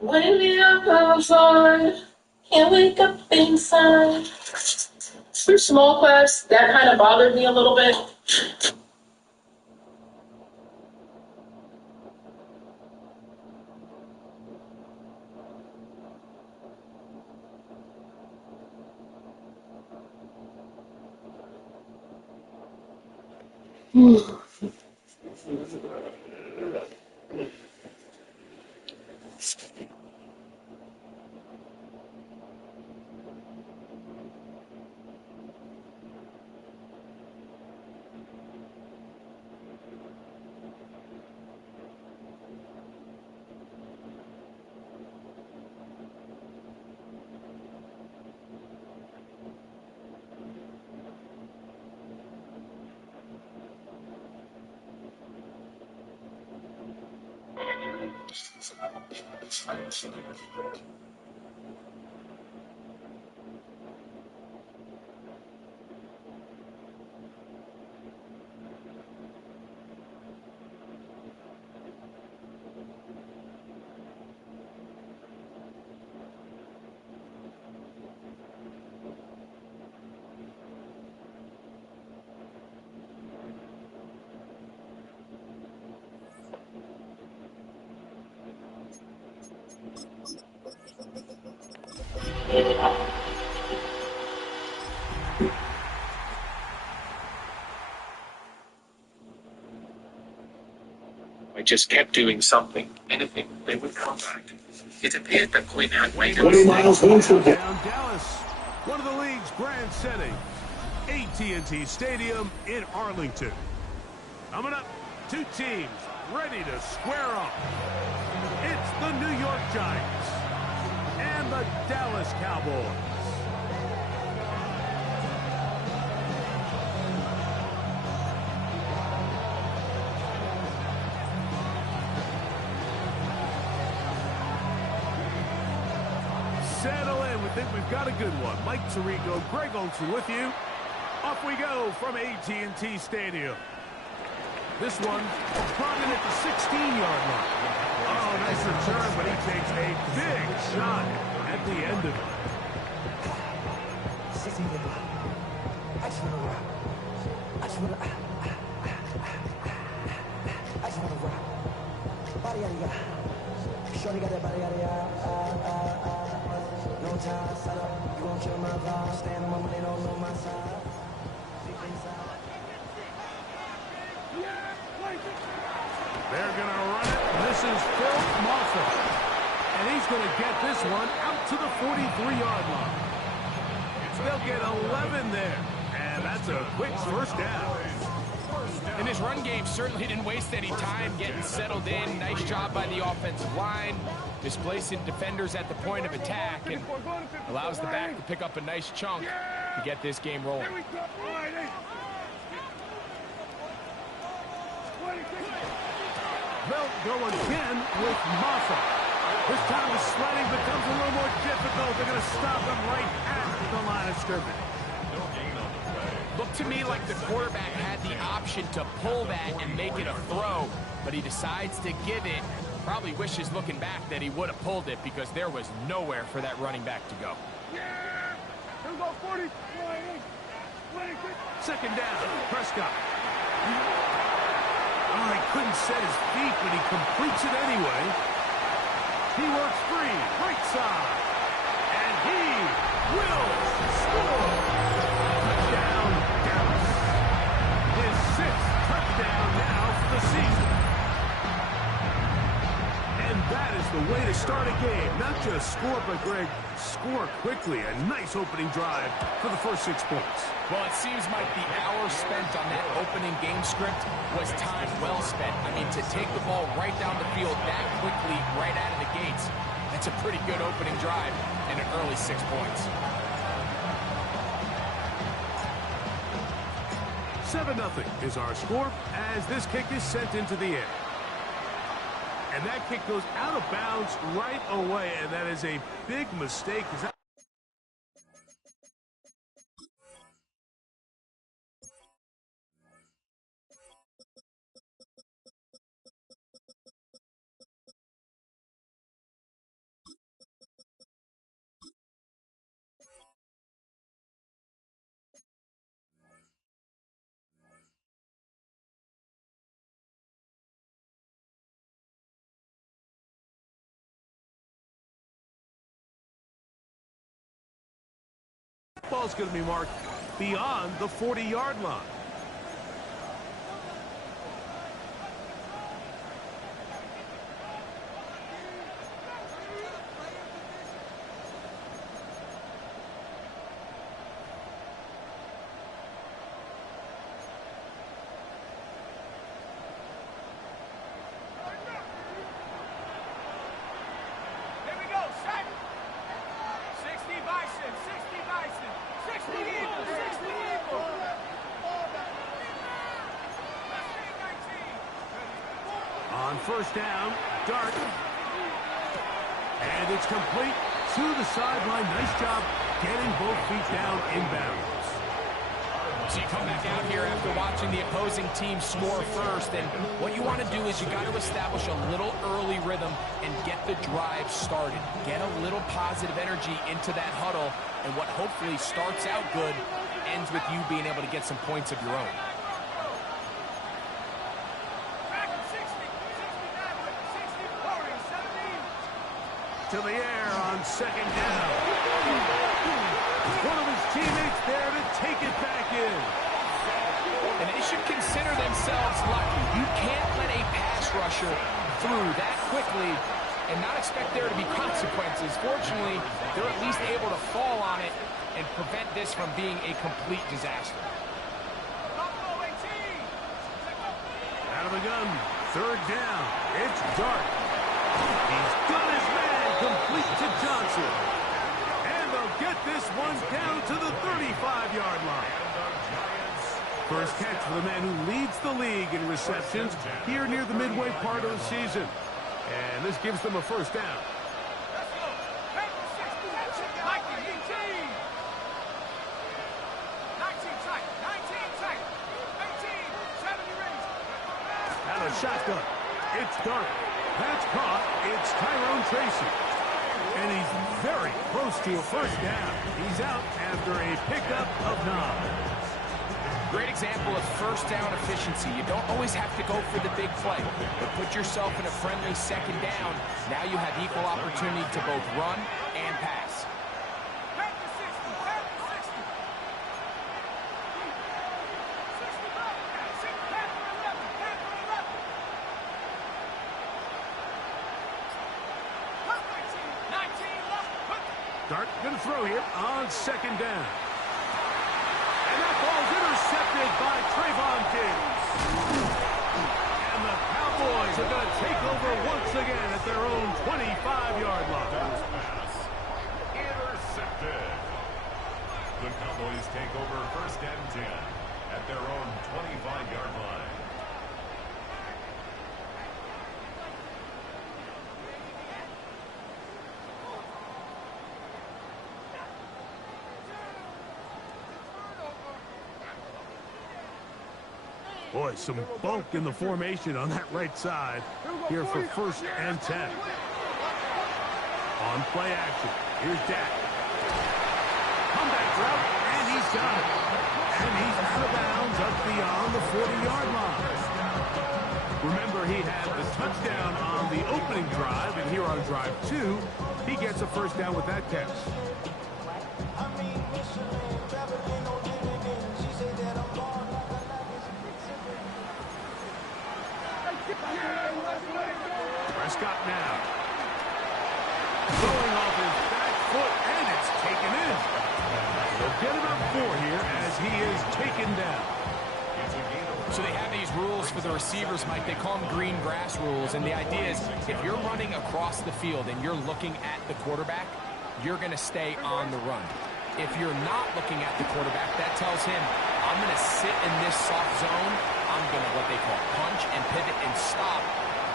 Wake me up outside. Can't wake up inside. For small class, that kind of bothered me a little bit. I just kept doing something, anything, they would come back. It appeared that Quinn had made a 20 miles mistake. from Down Dallas, one of the league's grand settings, AT&T Stadium in Arlington. Coming up, two teams ready to square off. It's the New York Giants and the Dallas Cowboys. Settle in. We think we've got a good one. Mike Tirico, Greg Olson with you. Off we go from AT&T Stadium. This one brought in at the 16-yard line. Oh, nice return, but he takes a big shot at the end of it. They're going to run it. This is Theunck, and he's going to get this one out to the 43-yard line. They'll get 11 there, and that's a quick first down. And his run game certainly didn't waste any time getting settled in. Nice job by the offensive line, displacing defenders at the point of attack, and allows the back to pick up a nice chunk to get this game rolling. They'll go again with Massa. This time the sledding becomes a little more difficult. They're going to stop him right at the line of scrimmage. Looked to me like the quarterback had the option to pull that and make it a throw, but he decides to give it. Probably wishes looking back that he would have pulled it because there was nowhere for that running back to go. Second down, Prescott. Oh, he couldn't set his feet, but he completes it anyway. He works free, right side. And he will score. Touchdown, Dallas. His sixth touchdown now for the season. And that is the way to start a game. Not just score, but, Greg, score quickly. A nice opening drive for the first 6 points. Well, it seems like the hour spent on that opening game script was time well spent. I mean, to take the ball right down the field that quickly, right out of the gates, that's a pretty good opening drive and an early 6 points. 7-0 is our score as this kick is sent into the air. And that kick goes out of bounds right away, and that is a big mistake. ball's going to be marked beyond the 40-yard line. On first down, Dart. And it's complete to the sideline. Nice job getting both feet down inbounds. So you come back out here after watching the opposing team score first, and what you want to do is you got to establish a little early rhythm and get the drive started. Get a little positive energy into that huddle, and what hopefully starts out good ends with you being able to get some points of your own. To the air on second down. One of his teammates there to take it back in. And they should consider themselves lucky. You can't let a pass rusher through that quickly and not expect there to be consequences. Fortunately, they're at least able to fall on it and prevent this from being a complete disaster. Out of the gun, third down. It's Dart. He's got his man complete to Johnson. And they'll get this one down to the 35-yard line. First catch for the man who leads the league in receptions here near the midway part of the season. And this gives them a first down. Out of shotgun. It's Dart. That's caught. It's Tyrone Tracy. And he's very close to a first down. He's out after a pickup of 9. Great example of first down efficiency. You don't always have to go for the big play, but put yourself in a friendly second down. Now you have equal opportunity to both run and pass. Dart going to throw here on second down. And that ball's intercepted by Trayvon Diggs. And the Cowboys are going to take over once again at their own 25-yard line. Intercepted. The Cowboys take over first and 10 at their own 25-yard line. Boy, some bulk in the formation on that right side here for first and 10. On play action, here's Dak. Comeback route, and he's got it. And he's out of bounds up beyond the 40-yard line. Remember, he had the touchdown on the opening drive, and here on drive 2, he gets a first down with that catch. Prescott now. Throwing off his back foot, and it's taken in. They'll get about 4 here as he is taken down. So they have these rules for the receivers, Mike. They call them green grass rules. And the idea is if you're running across the field and you're looking at the quarterback, you're going to stay on the run. If you're not looking at the quarterback, that tells him, I'm going to sit in this soft zone. I'm going to what they call punch and pivot and stop.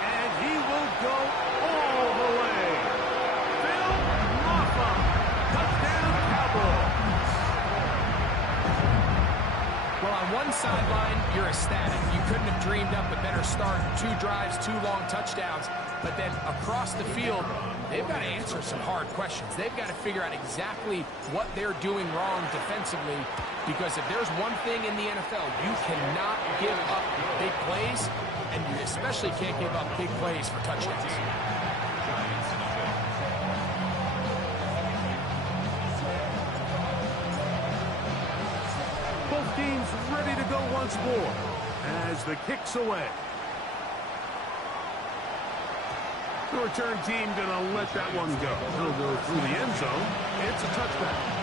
And he will go all the way. Theunck, touchdown Cowboys. Well, on one sideline, you're ecstatic. You couldn't have dreamed up a better start. 2 drives, 2 long touchdowns. But then across the field, they've got to answer some hard questions. They've got to figure out exactly what they're doing wrong defensively. Because if there's one thing in the NFL, you cannot give up big plays, and you especially can't give up big plays for touchdowns. Game's ready to go once more as the kick's away. The return team gonna let that one go. It'll go through the end zone. It's a touchback.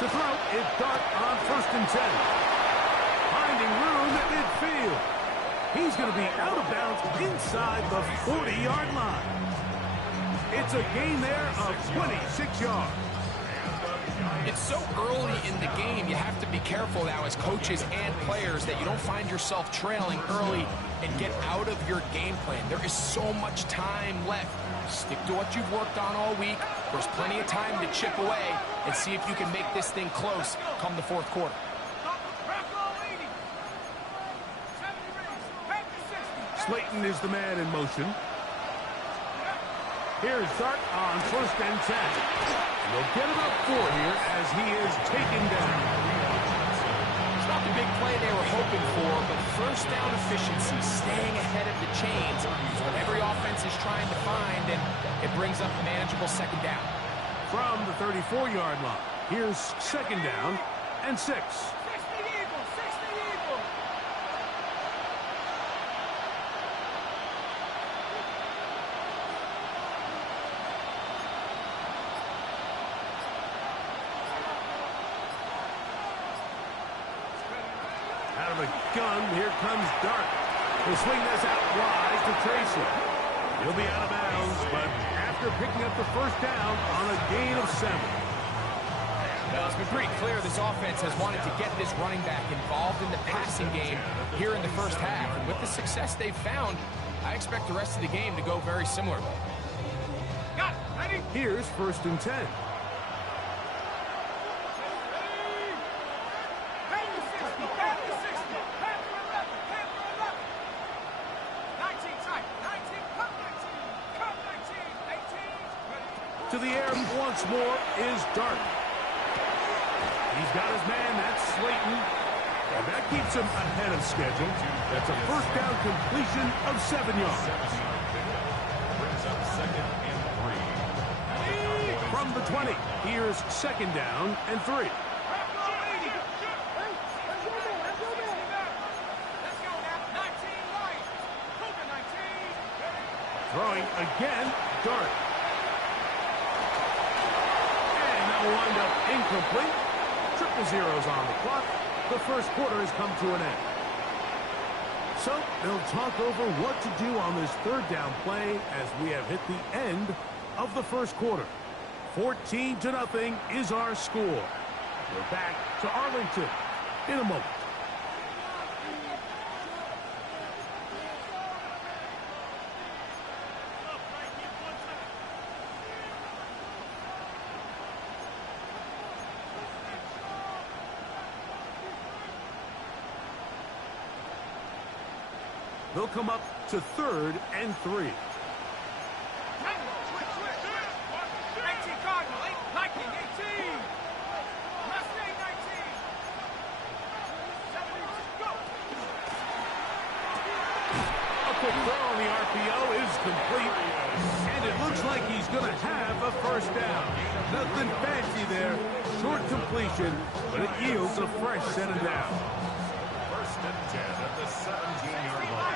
To throw, it's Dart on 1st and 10. Finding room at midfield. He's going to be out of bounds inside the 40-yard line. It's a gain there of 26 yards. It's so early in the game, you have to be careful now as coaches and players that you don't find yourself trailing early and get out of your game plan. There is so much time left. Stick to what you've worked on all week. There's plenty of time to chip away and see if you can make this thing close come the 4th quarter. Slayton is the man in motion. Here's Dart on 1st and 10. We'll get about 4 here as he is taken down. It's not the big play they were hoping for, but first down efficiency, staying ahead of the chains, is what every offense is trying to find, and it brings up a manageable 2nd down. From the 34-yard line, here's 2nd down and 6. Out of the gun, here comes Dart. He'll swing this out wide to Tracy. He'll be out of bounds, but after picking up the 1st down on a gain of 7. Well, it's been pretty clear this offense has wanted to get this running back involved in the passing game here in the 1st half. And with the success they've found, I expect the rest of the game to go very similar. Got it. Ready? Here's 1st and 10. To the air once more is Dart. He's got his man, that's Slayton. And that keeps him ahead of schedule. That's a 1st down completion of 7 yards. Brings up 2nd and 3. From the 20, here's 2nd down and 3. Throwing again, Dart. Wind up incomplete. 0-0s on the clock. The 1st quarter has come to an end. So they'll talk over what to do on this 3rd down play as we have hit the end of the 1st quarter. 14-0 is our score. We're back to Arlington in a moment. They'll come up to 3rd and 3. 19 Cardinal, 19, 18. Mustang 19. 70, go. A quick throw on the RPO is complete. And it looks like he's going to have a 1st down. Nothing fancy there. Short completion, but it yields a fresh set of down. 1st and 10 at the 17-yard line.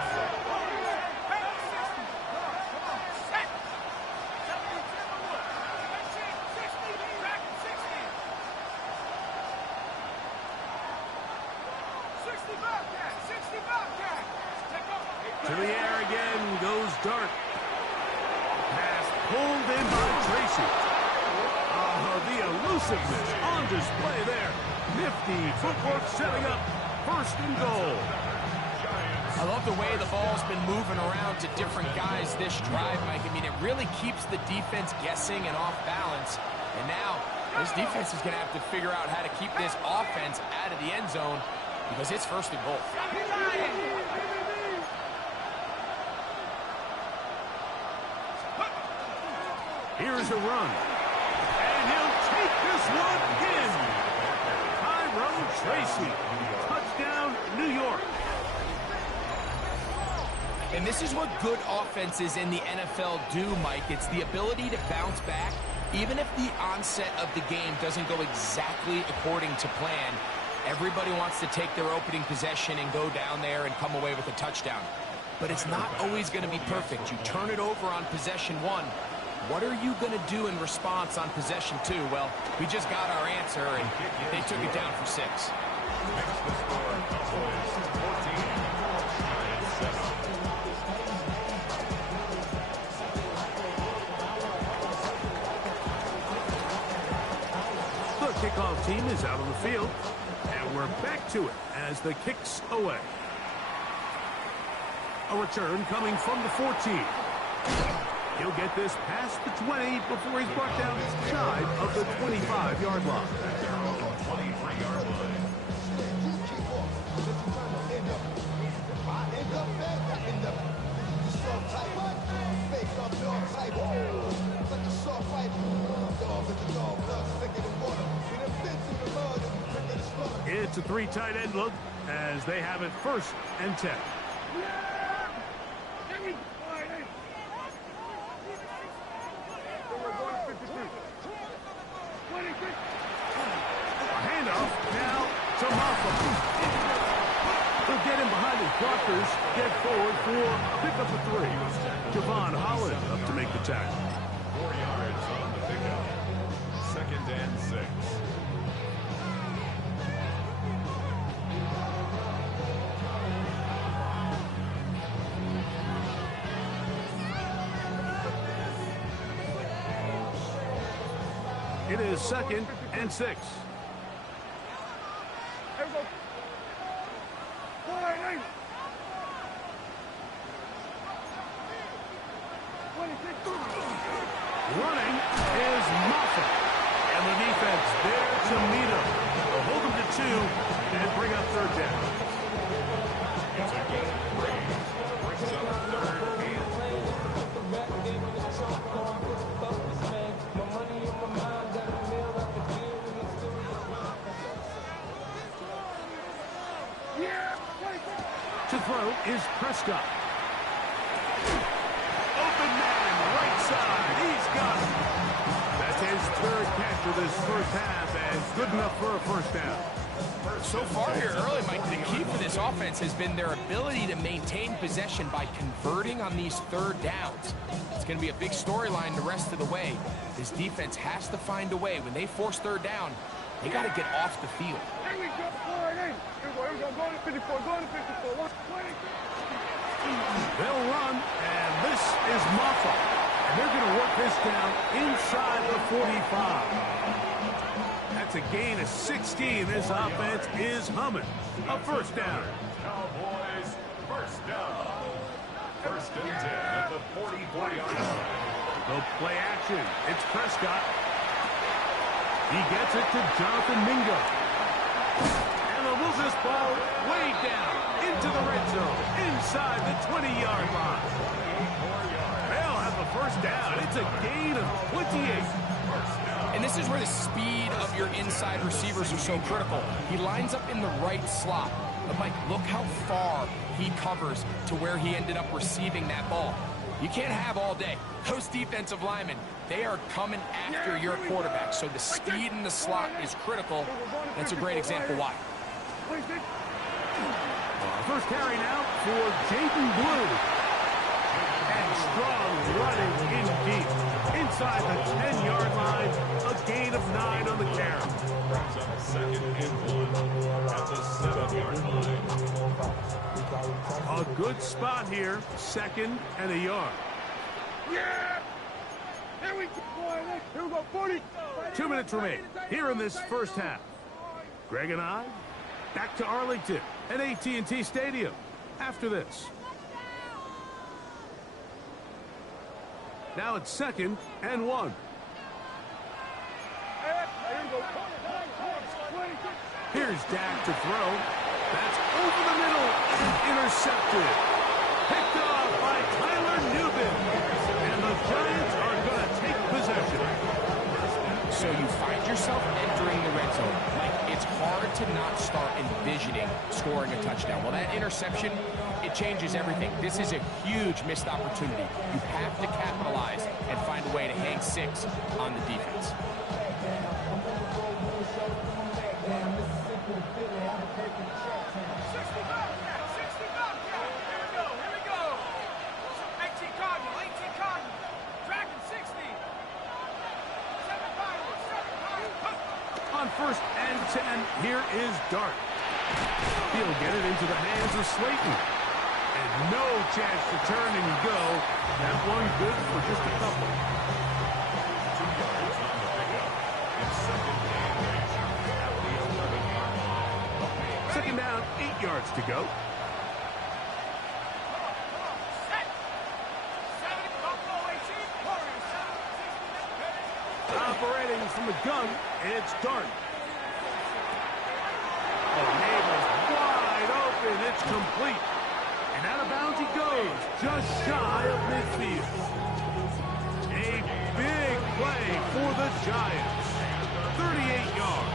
To the air again goes Dart. Pass pulled in by Tracy. The elusiveness on display there. Nifty footwork setting up 1st and goal. I love the way the ball's been moving around to different guys this drive, Mike. I mean, it really keeps the defense guessing and off balance. And now, this defense is going to have to figure out how to keep this offense out of the end zone because it's 1st and goal. Here's a run. And he'll take this one in. Tyrone Tracy. Touchdown, New York. And this is what good offenses in the NFL do, Mike. It's the ability to bounce back, even if the onset of the game doesn't go exactly according to plan. Everybody wants to take their opening possession and go down there and come away with a touchdown. But it's not always going to be perfect. You turn it over on possession 1. What are you going to do in response on possession 2? Well, we just got our answer, and they took it down for 6. Makes the score Cowboys 14, Giants 7. The kickoff team is out on the field, and we're back to it as the kick's away. A return coming from the 14. He'll get this past the 20 before he's brought down shy of the 25-yard line. 23-yard line. It's a 3 tight end look as they have it 1st and 10. A handoff now to Maffa. He'll get him behind his blockers, get forward for a pickup of 3. Javon Holland up to make the tackle. 4 yards on the pickup. 2nd and 6. It is 2nd and 6. Running is Maffa. And the defense there to meet him. They'll hold him to 2 and bring up 3rd down. It's a gain of 3. Brings up 3rd and 4. To throw is Prescott. Open man, right side. He's got it. That's his 3rd catch of this 1st half, and good enough for a 1st down. So far here early, Mike, the key for this offense has been their ability to maintain possession by converting on these 3rd downs. It's going to be a big storyline the rest of the way. This defense has to find a way. When they force 3rd down, they got to get off the field. Here we go. Here we go. Go to 54. Go to 54. They'll run, and this is Maffa. And they're going to work this down inside the 45. That's a gain of 16. This offense is humming. A 1st down. Cowboys 1st down. 1st and 10 at the 44-yard line. They'll play action. It's Prescott. He gets it to Jonathan Mingo. And they'll move this ball way down into the red zone, inside the 20-yard line. They'll have the 1st down. It's a gain of 28. And this is where the speed of your inside receivers are so critical. He lines up in the right slot. But, Mike, look how far he covers to where he ended up receiving that ball. You can't have all day. Those defensive linemen, they are coming after your quarterback. So the speed in the slot is critical. That's a great example why. First carry now for Jaden Blue. And strong running in deep. Inside the 10-yard line, a gain of 9 on the carry. Brings up 2nd and 1 at the 7-yard line. A good spot here, 2nd and a yard. Yeah! Here we go. Here we go. 40. 2 minutes remain here in this 1st half. Greg and I back to Arlington at AT&T Stadium after this. Now it's 2nd and 1. Here's Dak to throw. That's over the middle and intercepted. Picked off by Tyler Newman. And the Giants are going to take possession. So you find yourself entering the red zone. Like, it's hard to not start envisioning scoring a touchdown. Well, that interception, it changes everything. This is a huge missed opportunity. You have to capitalize and find a way to hang 6 on the defense. On first and 10, here is Dart. He'll get it into the hands of Slayton. And no chance to turn and go. That one good for just a couple. 2 yards on the pickup. It's second and 8 at the 11-yard line. Second down, 8 yards to go. Operating from the gun, it's Dart. Oh, Neighbors wide open. It's complete. And out of bounds he goes, just shy of midfield. A big play for the Giants. 38 yards.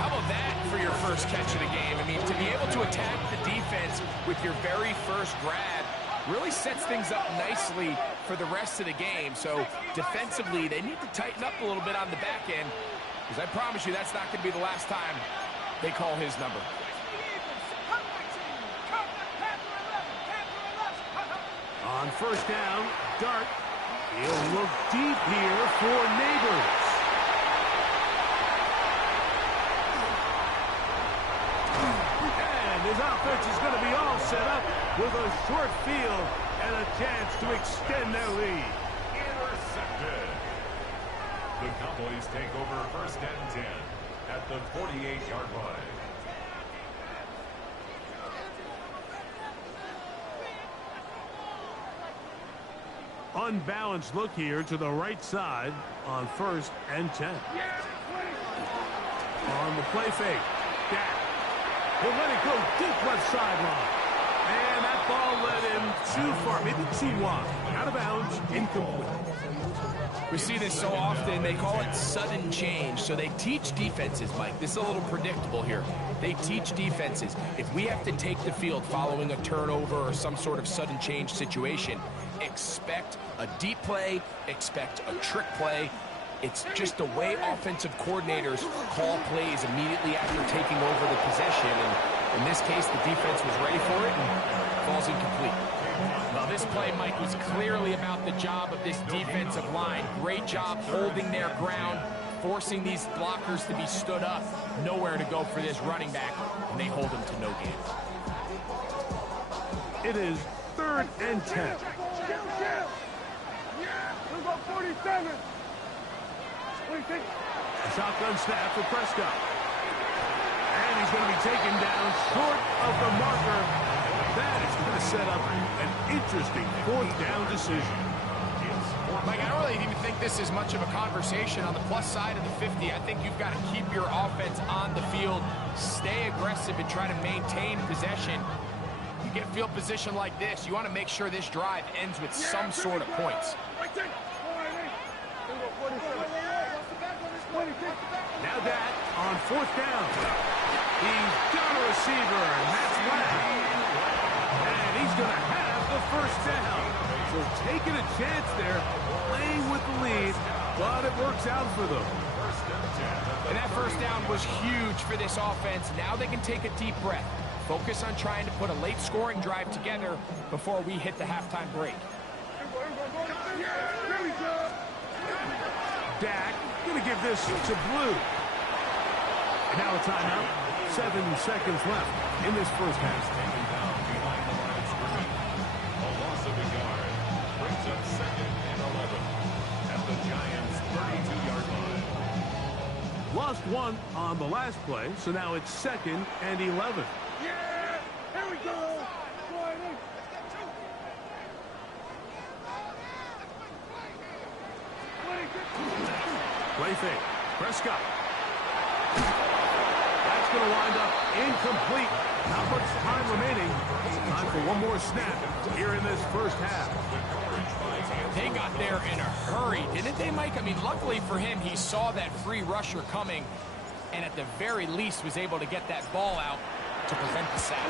How about that for your first catch of the game? I mean, to be able to attack the defense with your very first grab really sets things up nicely for the rest of the game. So defensively, they need to tighten up a little bit on the back end, because I promise you that's not going to be the last time they call his number. On first down, Dart. He'll look deep here for Neighbors. And his offense is going to be all set up with a short field and a chance to extend their lead. Intercepted. The Cowboys take over first and 10 at the 48-yard line. Unbalanced look here to the right side on first and 10. On the play fake, Dak. He'll let it go deep left sideline. And that ball led him too far, maybe too wide. Out of bounds, incomplete. We see this so often. They call it sudden change. So they teach defenses, Mike. This is a little predictable here. They teach defenses. If we have to take the field following a turnover or some sort of sudden change situation, expect a deep play, expect a trick play. It's just the way offensive coordinators call plays immediately after taking over the possession. And in this case, the defense was ready for it and falls incomplete. Well, this play, Mike, was clearly about the job of this defensive line. Great job holding their ground, forcing these blockers to be stood up. Nowhere to go for this running back, and they hold him to no gain. It is third and 10. We've got 47. What do you think? A shotgun snap for Prescott. And he's going to be taken down short of the marker. That is going to set up an interesting fourth down decision. Mike, I don't really even think this is much of a conversation on the plus side of the 50. I think you've got to keep your offense on the field, stay aggressive, and try to maintain possession. You get a field position like this, you want to make sure this drive ends with some sort of points. Now Dak on fourth down. He's got a receiver, and that's Lamb. And he's going to have the first down. So taking a chance there, playing with the lead, but it works out for them. And that first down was huge for this offense. Now they can take a deep breath. Focus on trying to put a late scoring drive together before we hit the halftime break. Dak going to give this to Blue. And now a timeout. 7 seconds left in this first half. Taken down behind the line of scrimmage. A loss of a yard brings up second and 11 at the Giants' 32-yard line. Lost one on the last play, so now it's second and 11. Yeah! Here we go! Play fake. Prescott. That's going to wind up incomplete. Not much time remaining. Time for one more snap here in this first half. They got there in a hurry, didn't they, Mike? I mean, luckily for him, he saw that free rusher coming, and at the very least was able to get that ball out to prevent the sack.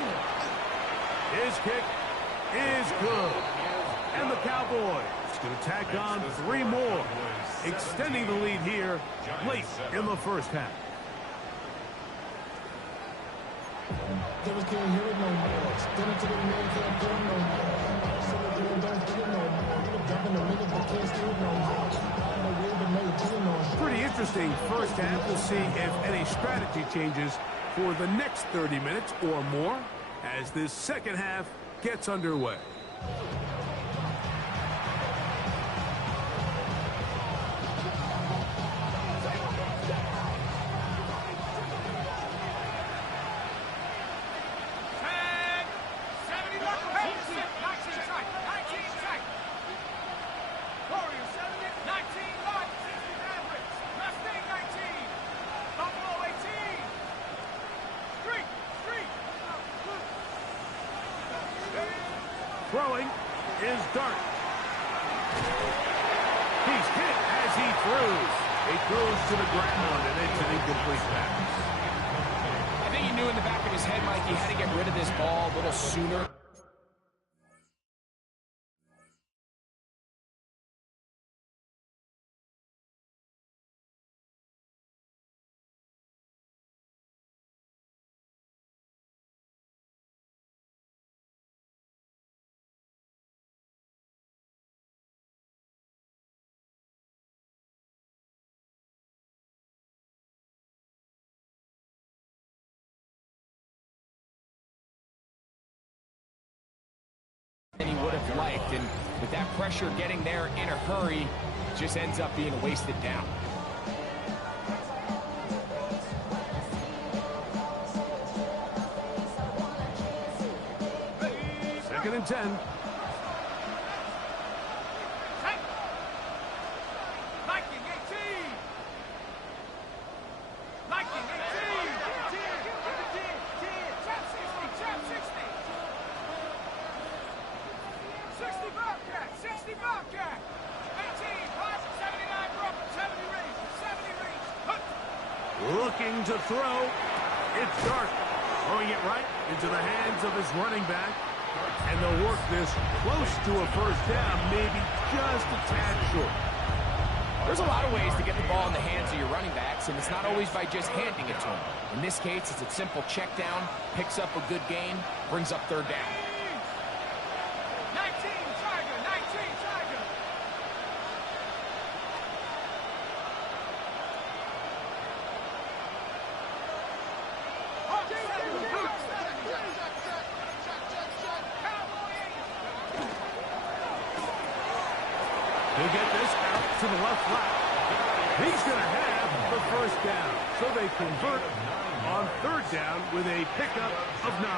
His kick is good. And the Cowboys going to tack on 3 more, extending the lead here late in the first half. Can't hear it no more. Stand up to the man, can't do it no more. So the girl don't do it no more. You a dump in the middle, but can't steal it no more. I know weird, but no, you do it no more. Pretty interesting first half. We'll see if any strategy changes for the next 30 minutes or more as this second half gets underway. Throwing is Theunck. He's hit as he throws. It goes to the ground, and it's an incomplete pass. I think he knew in the back of his head, Mike, he had to get rid of this ball a little sooner. Than he would have liked, and with that pressure getting there in a hurry, it just ends up being a wasted down. Second and 10. Looking to throw. It's Theunck. Throwing it right into the hands of his running back. And they'll work this close to a first down, maybe just a tad short. There's a lot of ways to get the ball in the hands of your running backs, and it's not always by just handing it to them. In this case, it's a simple check down, picks up a good gain, brings up third down. 19, Tiger, 19, Tiger. He'll get this out to the left flat. He's going to have the first down. So they convert on third down with a pickup of 9.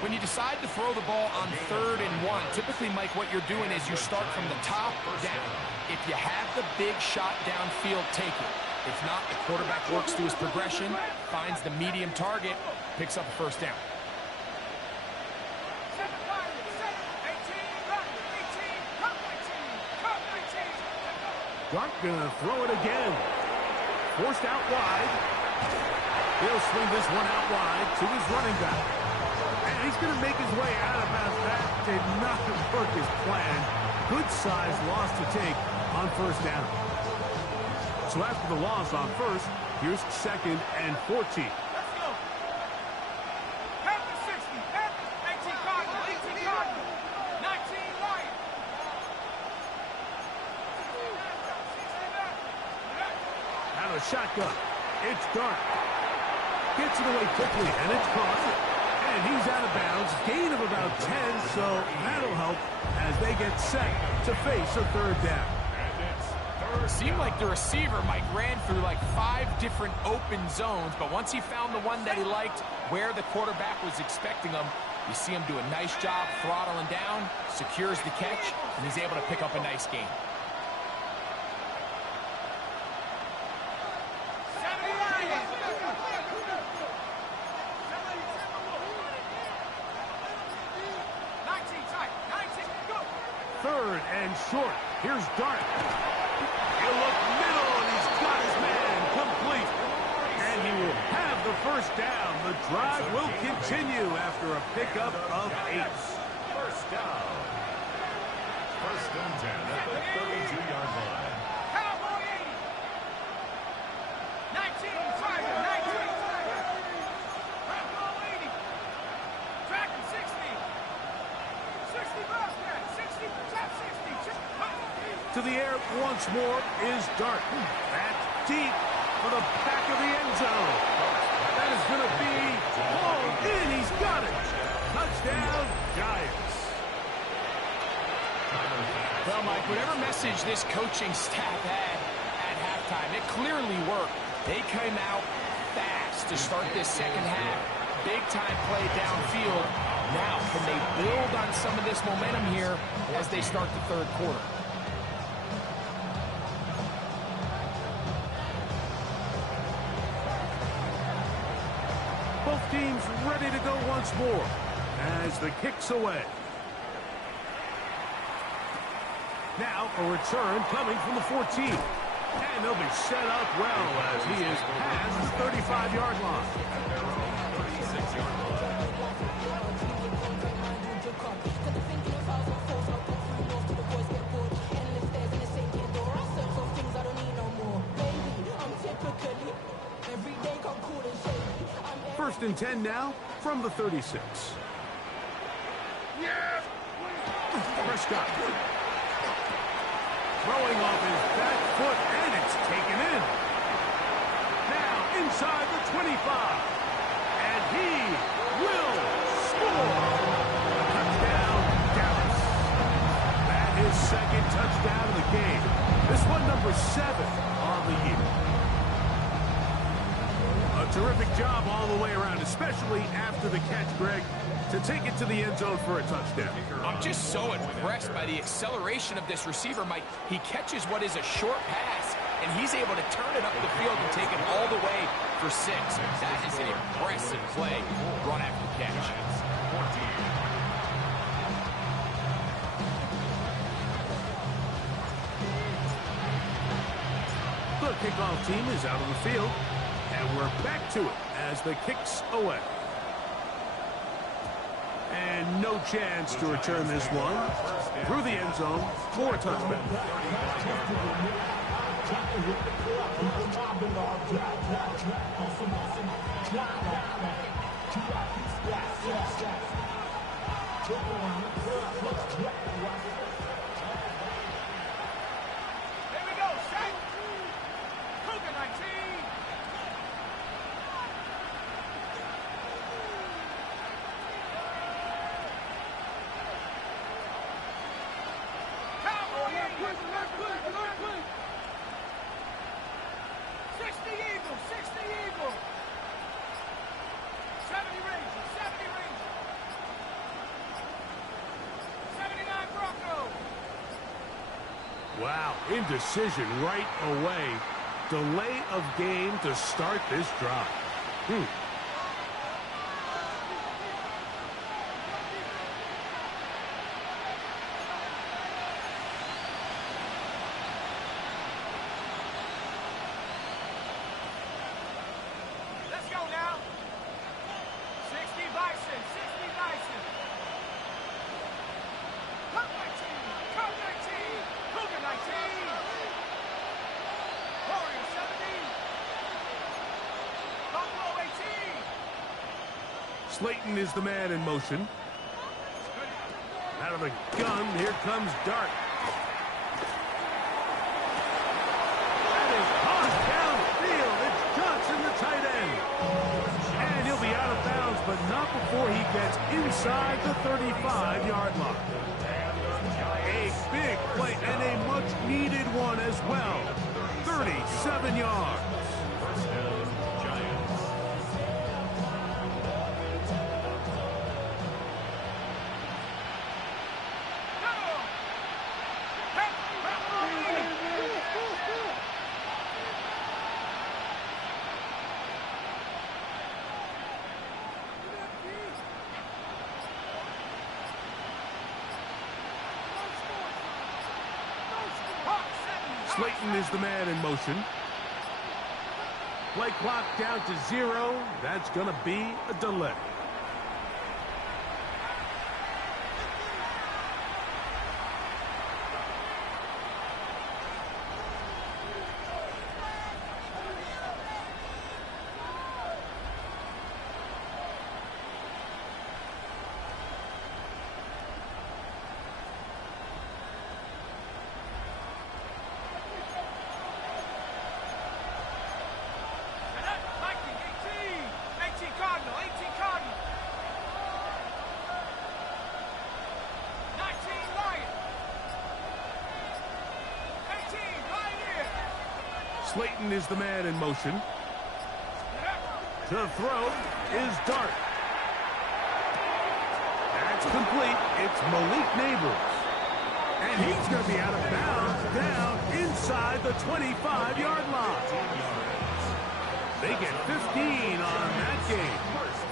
When you decide to throw the ball on 3rd and 1, typically, Mike, what you're doing is you start from the top down. If you have the big shot downfield, take it. If not, the quarterback works through his progression, finds the medium target, picks up a first down. Theunck gonna throw it again. Forced out wide. He'll swing this one out wide to his running back. And he's gonna make his way out of bounds. That did not work as planned. Good size loss to take on first down. So after the loss on first, here's 2nd and 14. Let's go. Panthers 60, Panthers 18 Cardinals, 18 Cardinals, 19 Lions. Out of shotgun. It's Theunck. Gets it away quickly, and it's caught. And he's out of bounds. Gain of about 10, so that'll help as they get set to face a third down. It seemed like the receiver, Mike, ran through like 5 different open zones, but once he found the one that he liked, where the quarterback was expecting him, you see him do a nice job throttling down, secures the catch, and he's able to pick up a nice gain. 3rd and short. Here's Dart. He'll look middle, and he's got his man complete. And he will have the first down. The drive will continue after a pickup of 8. First down. First and 10 at the 32-yard line. Cowboy 80. 19, Tiger, 19. Cowboy 80. Tracking 60. 60 Bobcat, 60, top 60. To the air once more is Dart. That's deep for the back of the end zone. That is going to be hauled in. He's got it. Touchdown, Giants. Well, Mike, whatever message this coaching staff had at halftime, it clearly worked. They came out fast to start this second half. Big-time play downfield. Now, can they build on some of this momentum here as they start the third quarter? Both teams ready to go once more as the kick's away. Now a return coming from the 14. And they'll be set up well as he is past the 35-yard line. 36-yard line. First and 10 now from the 36. Prescott. Throwing off his back foot, and it's taken in. Now inside the 25. And he will score. Touchdown, Dallas. That is second touchdown of the game. This one number 7 on the year. A terrific job all the way around, especially after the catch, Greg, to take it to the end zone for a touchdown. I'm just so impressed by the acceleration of this receiver, Mike. He catches what is a short pass, and he's able to turn it up the field and take it all the way for 6. That is an impressive play, run after catch. The kickoff team is out on the field, and we're back to it as the kick's away. And no chance to return this one through the end zone for a touchback. Here we go, shake. Cougar 19. Cowboy 80. 60 Eagles, 60 Eagles. 70 Rangers, 70 Rangers. 79 Broncos. Wow, indecision right away. Delay of game to start this drive. Let's go now. 60 Bison, 60 Bison. Cup 19, Cup 19, Cougar 19. Warrior 70. Buffalo 18. Slayton is the man in motion. Out of the gun, here comes Dart. That is caught downfield. It's Johnson, the tight end. And he'll be out of bounds, but not before he gets inside the 35-yard line. A big play and a much-needed one as well. 37 yards. First down, Giants. Slayton is the man in motion. Play clock down to 0. That's going to be a delay. Slayton is the man in motion. To throw is Dart. That's complete. It's Malik Neighbors. And he's going to be out of bounds down inside the 25-yard line. They get 15 on that game.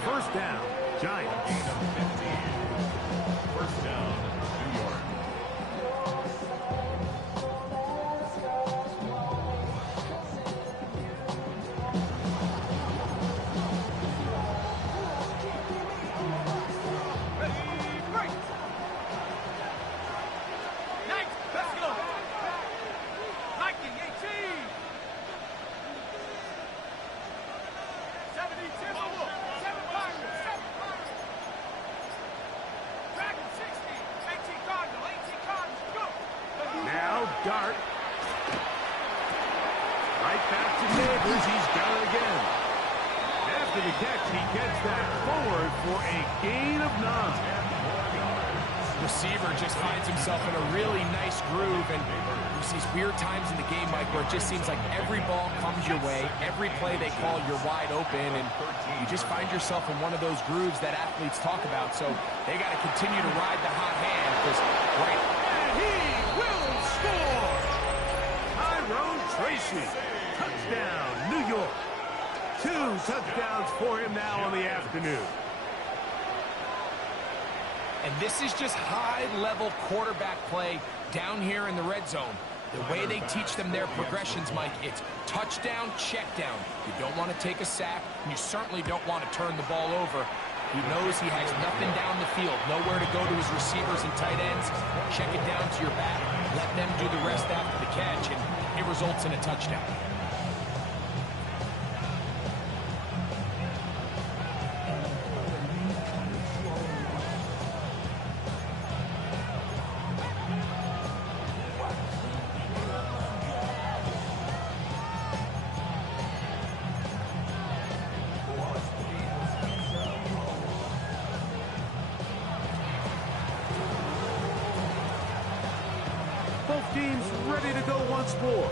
First down, Giants. First down, New York. Dart. Right back to Neighbors. He's got it again. After the catch, he gets that forward for a gain of 9. Receiver just finds himself in a really nice groove, and there's these weird times in the game, Mike, where it just seems like every ball comes your way, every play they call, you're wide open, and you just find yourself in one of those grooves that athletes talk about. So they got to continue to ride the hot hand, because And he will score! Tyrone Tracy. Touchdown, New York. 2 touchdowns for him now on the afternoon. And this is just high-level quarterback play down here in the red zone. The way they teach them their progressions, Mike, it's touchdown, check down. You don't want to take a sack, and you certainly don't want to turn the ball over. He knows he has nothing down the field, nowhere to go to his receivers and tight ends. Check it down to your back, let them do the rest after the catch, and it results in a touchdown. Both teams ready to go once more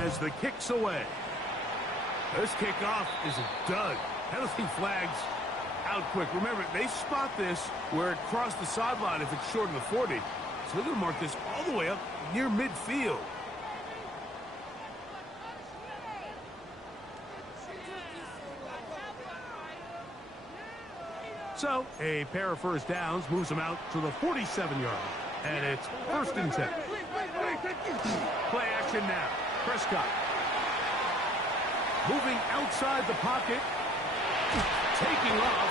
as the kick's away. This kickoff is a dud. Penalty flags out quick. Remember, they spot this where it crossed the sideline if it's short of the 40. So they're going to mark this all the way up near midfield. So a pair of first downs moves them out to the 47-yard line. And it's 1st and 10. Play action now. Prescott. Moving outside the pocket. Taking off.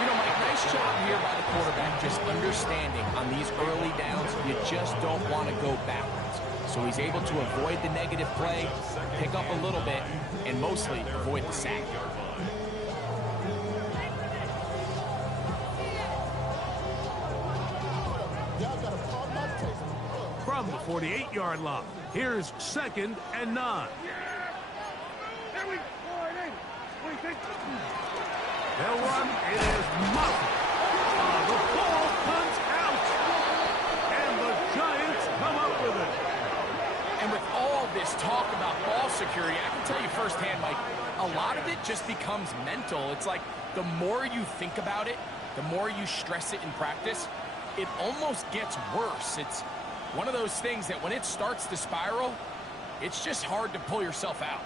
You know, Mike, nice job here by the quarterback, just understanding on these early downs, you just don't want to go backwards. So he's able to avoid the negative play, pick up a little bit, and mostly avoid the sack. From the 48-yard line, here's 2nd and 9. They'll run. It is muffled. The ball comes out. And the Giants come up with it. And with all this talk about ball security, I can tell you firsthand, Mike, a lot of it just becomes mental. It's like the more you think about it, the more you stress it in practice, it almost gets worse. It's one of those things that when it starts to spiral, it's just hard to pull yourself out.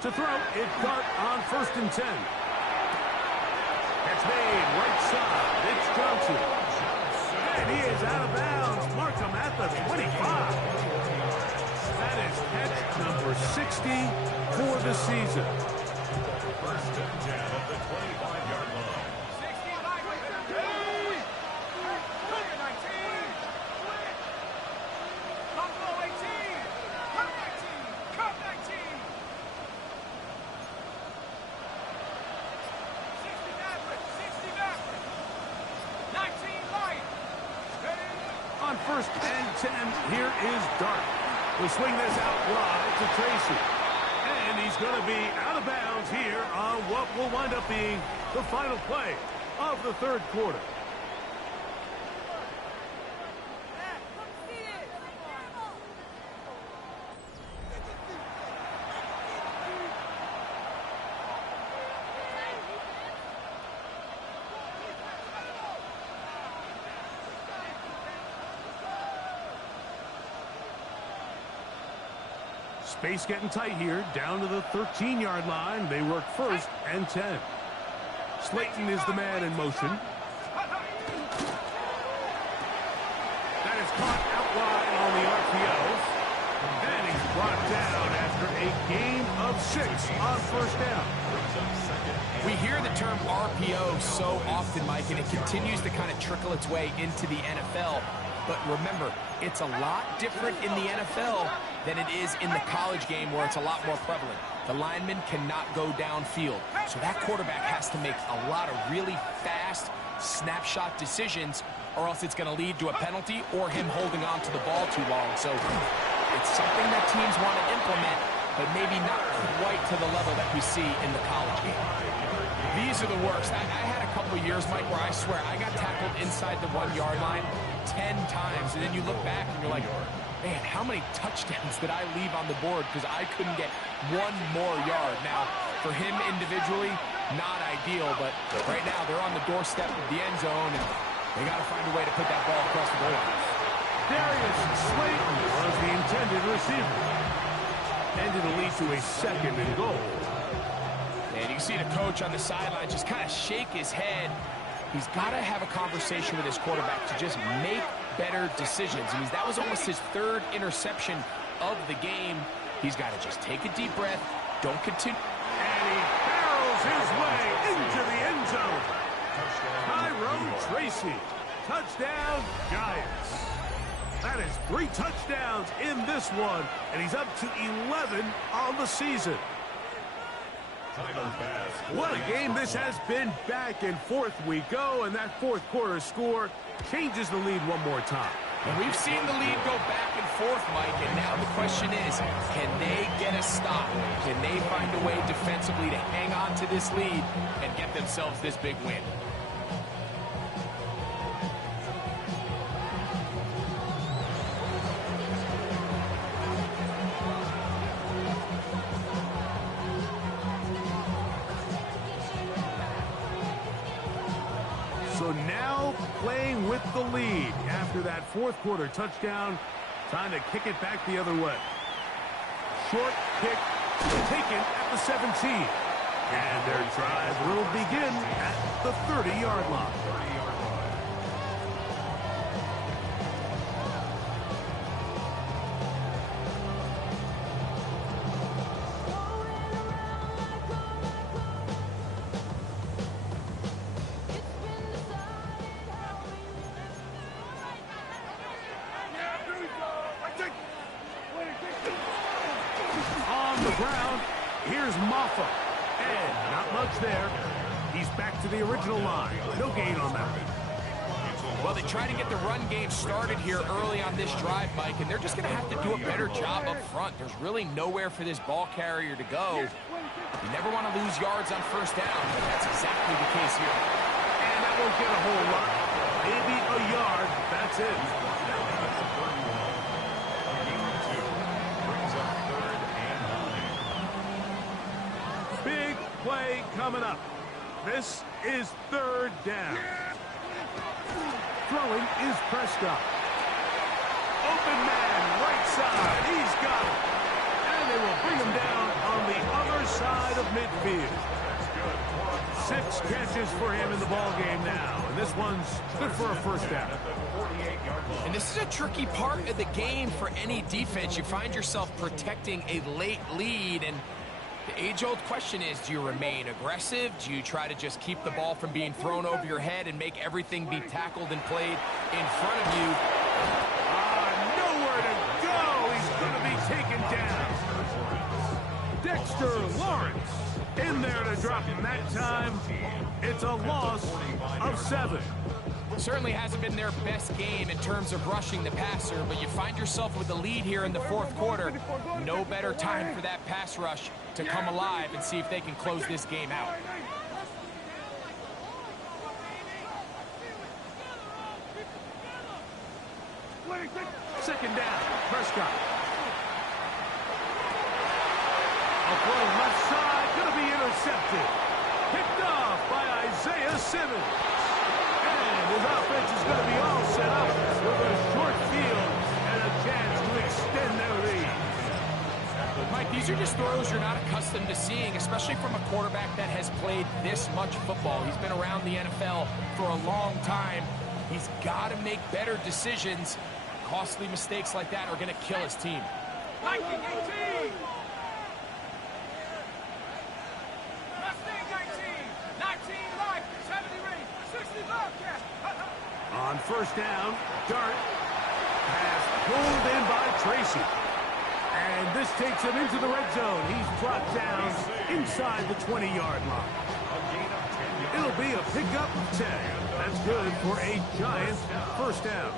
To throw, it's Dart on 1st and 10. It's made right side. It's Johnson. And he is out of bounds. Mark him at the 25. That is catch number 60 for the season. First and 10 at the 25-yard line. 65. Cover 19. Buffalo 18. Cut 19. Cut 19. 60 backward. 60 backward. 19 light. Ready? On 1st and 10, here is Dart. We'll swing this out wide to Tracy. And he's going to be out of bounds here on what will wind up being the final play of the 3rd quarter. Space getting tight here, down to the 13-yard line. They work 1st and 10. Slayton is the man in motion. That is caught out wide on the RPOs. And he's brought down after a game of 6 on 1st down. We hear the term RPO so often, Mike, and it continues to kind of trickle its way into the NFL. But remember, it's a lot different in the NFL than it is in the college game where it's a lot more prevalent. The lineman cannot go downfield, so that quarterback has to make a lot of really fast snapshot decisions, or else it's going to lead to a penalty or him holding on to the ball too long. So it's something that teams want to implement, but maybe not quite to the level that we see in the college game. These are the worst. I had a couple of years, Mike, where I swear I got tackled inside the 1-yard line 10 times, and then you look back and you're like, man, how many touchdowns did I leave on the board because I couldn't get one more yard? Now, for him individually, not ideal, but right now they're on the doorstep of the end zone, and they got to find a way to put that ball across the goal line. Darius Slayton was the intended receiver. And it'll lead to a 2nd and goal. And you can see the coach on the sideline just kind of shake his head. He's got to have a conversation with his quarterback to just make better decisions. I mean, that was almost his 3rd interception of the game. He's got to just take a deep breath, don't continue. And he barrels his way into the end zone. Tyrone Tracy, touchdown Giants. That is 3 touchdowns in this one, and he's up to 11 on the season. What a game this has been. Back and forth we go, and that 4th quarter score changes the lead one more time. And we've seen the lead go back and forth, Mike, and now the question is, can they get a stop? Can they find a way defensively to hang on to this lead and get themselves this big win? So now playing with the lead after that 4th quarter touchdown. Time to kick it back the other way. Short kick taken at the 17. And their drive will begin at the 30-yard line. On the ground, here's Maffa. And not much there. He's back to the original line. No gain on that. Well, they try to get the run game started here early on this drive, Mike, and they're just going to have to do a better job up front. There's really nowhere for this ball carrier to go. You never want to lose yards on 1st down, but that's exactly the case here. And that won't get a whole lot. Maybe a yard. That's it. Big play coming up. This is 3rd down. Throwing is Prescott. Open man, right side. He's got it. And they will bring him down on the other side of midfield. 6 catches for him in the ballgame now, and this one's good for a first down. And this is a tricky part of the game for any defense. You find yourself protecting a late lead, and the age-old question is, do you remain aggressive? Do you try to just keep the ball from being thrown over your head and make everything be tackled and played in front of you? Nowhere to go. He's going to be taken down. Dexter Lawrence in there to drop him that time. It's a loss of 7. Certainly hasn't been their best game in terms of rushing the passer, but you find yourself with the lead here in the fourth quarter. No better time for that pass rush to come alive and see if they can close this game out. Second down, Prescott. A play left side, going to be intercepted. Picked off by Isaiah Simmons. And his offense is going to be all set up with a short field and a chance to extend their lead. Mike, these are just throws you're not accustomed to seeing, especially from a quarterback that has played this much football. He's been around the NFL for a long time. He's got to make better decisions. Costly mistakes like that are going to kill his team. 19, 18. Mustang 19 right, 70 range, 60 Bobcat. On first down, Dart has pulled in by Tracy. And this takes him into the red zone. He's brought down inside the 20-yard line. It'll be a pickup of 10. That's good for a Giants first down.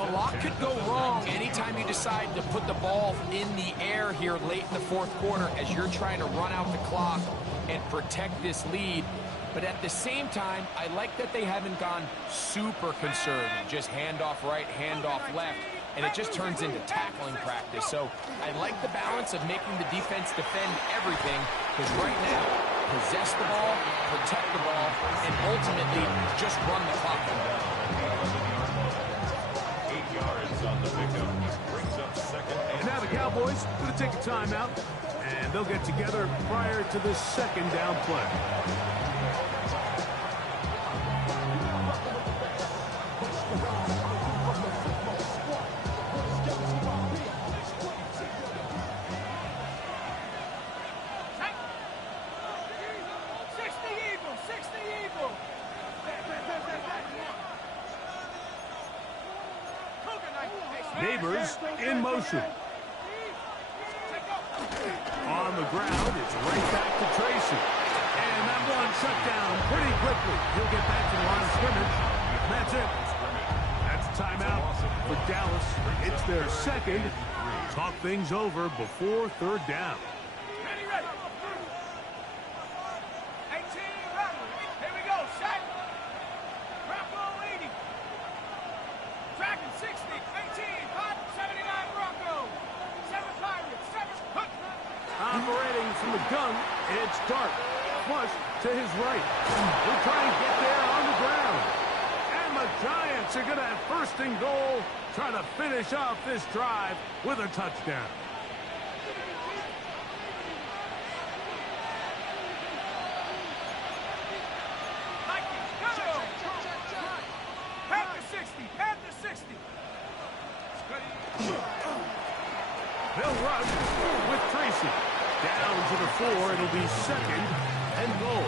A lot could go wrong anytime you decide to put the ball in the air here late in the fourth quarter as you're trying to run out the clock and protect this lead. But at the same time, I like that they haven't gone super conservative, just handoff right, handoff left, and it just turns into tackling practice. So I like the balance of making the defense defend everything, because right now, possess the ball, protect the ball, and ultimately just run the clock. 8 yards on the pickup. Brings up second. And now the Cowboys going to take a timeout, and they'll get together prior to the second down play. Neighbors in motion. On the ground, it's right back to Tracy. And that one shut down pretty quickly. He'll get back to the line of scrimmage. That's it. That's a timeout for Dallas. It's their second. Talk things over before third down. Ready, ready. 18, ready. Here we go, set. Bronco 80. Dragon 60, 18, hot, 79 Bronco. 7 Pirates, 7 Hook. Operating from the gun, it's Dart. Flush to his right. He'll try and get there on the ground. And the Giants are going to have first and goal, trying to finish off this drive with a touchdown. Vikings, go! Panther 60, Panther 60. They'll rush with Tracy. Down to the 4, it'll be second and goal.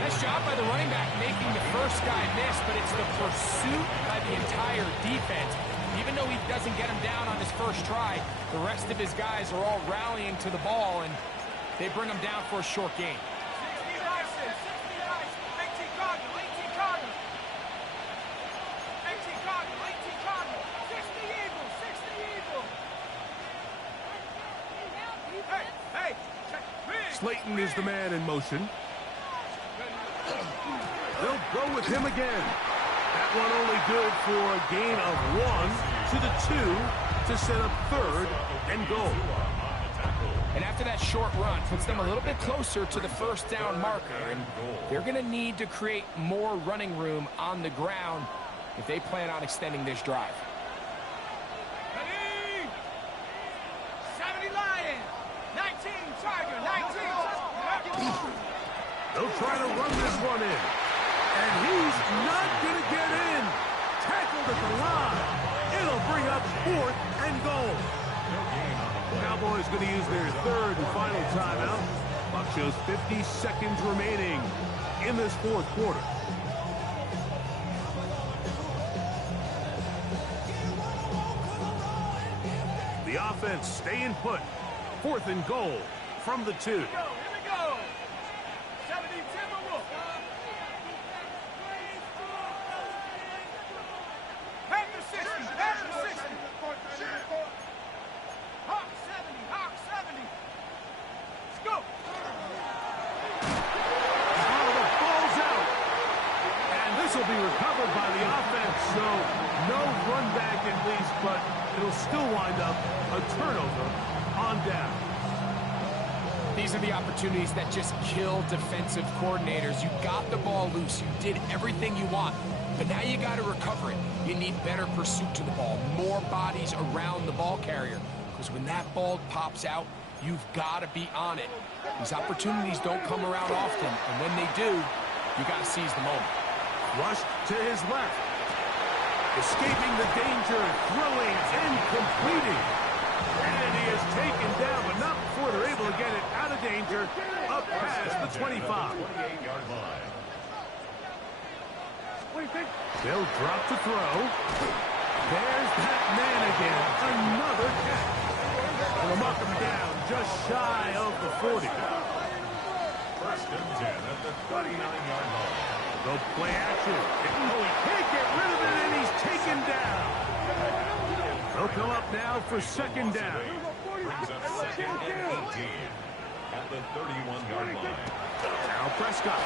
Nice job by the running back making the first guy miss, but it's the pursuit by the entire defense. Even though he doesn't get him down on his first try, the rest of his guys are all rallying to the ball, and they bring him down for a short gain. 60 Rices, 60 Rice, 18 Cardinal, 18 Cardinal. 18 Cardinal, 18 Cardinal. 60 Eagle, 60 Eagle. Hey, hey, check. Slayton is the man in motion. They'll go with him again. That one only good for a gain of 1 to the 2 to set up third and goal. And after that short run, puts them a little bit closer to the first down marker, and they're going to need to create more running room on the ground if they plan on extending this drive. Ready? 70 Lion. He'll try to run this one in. And he's not going to get in. Tackled at the line. It'll bring up 4th and goal. Cowboys going to use their 3rd and final timeout. Clock shows 50 seconds remaining in this 4th quarter. The offense staying put. 4th and goal from the 2. Here we go. 70 Timberwolves. Packer 60. Packer 60. Hawk 70. Hawk 70. Let's go. Oh, the ball's out. And this will be recovered by the offense, so no run back at least, but it'll still wind up a turnover on down. These are the opportunities that just kill defensive coordinators. You got the ball loose. You did everything you want. But now you got to recover it. You need better pursuit to the ball, more bodies around the ball carrier. Because when that ball pops out, you've got to be on it. These opportunities don't come around often. And when they do, you got to seize the moment. Rushed to his left. Escaping the danger, throwing and completing. And he is taken down, but not before they're able to get it out of danger, up past the 25. 28-yard line. They'll drop to throw. There's that man again, another catch. They'll knock him down just shy of the 40. 1st and 10 at the 39-yard line. They'll play action. Oh, he can't get rid of it, and he's taken down. They'll come up now for 2nd down. Brings up 2nd and 18 at the 31-yard line. Now Prescott.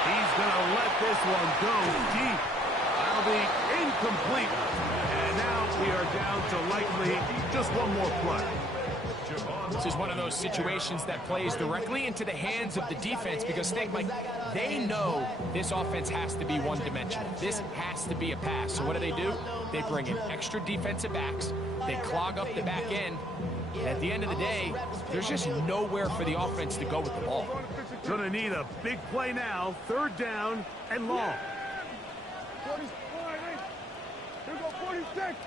He's going to let this one go deep. That'll be incomplete. And now we are down to likely just one more play. This is one of those situations that plays directly into the hands of the defense because think, Mike, they know this offense has to be one-dimensional. This has to be a pass. So what do? They bring in extra defensive backs. They clog up the back end. And at the end of the day, there's just nowhere for the offense to go with the ball. Gonna need a big play now. 3rd down and long. 46. Here we go, 46.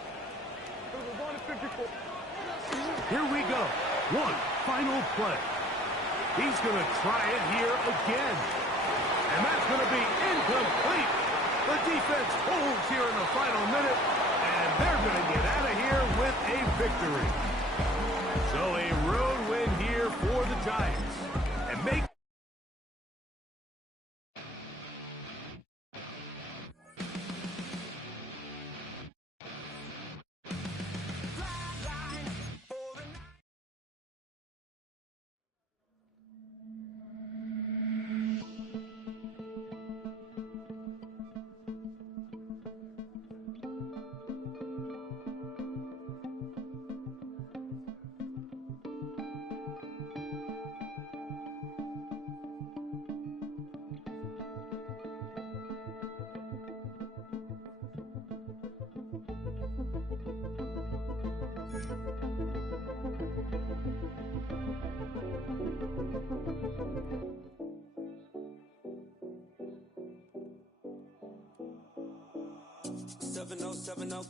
Here we go. One final play. He's gonna try it here again. And that's gonna be incomplete. The defense holds here in the final minute, and they're gonna get out of here with a victory. So a road win here for the Giants. And make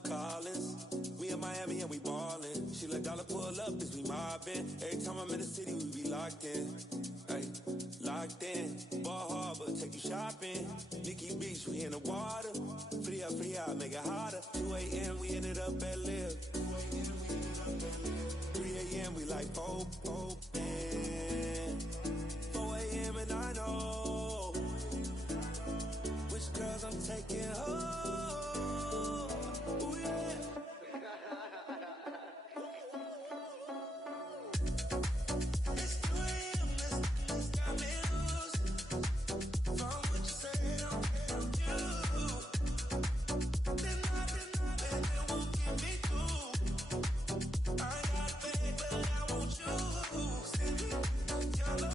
Collins. We in Miami and we ballin'. She let dollar pull up as we mobbin'. Every time I'm in the city, we be locked in. Ay, locked in. Ball Harbor, take you shopping. Nikki Beach, we in the water. Free up, make it hotter. 2 a.m., we ended up at Live.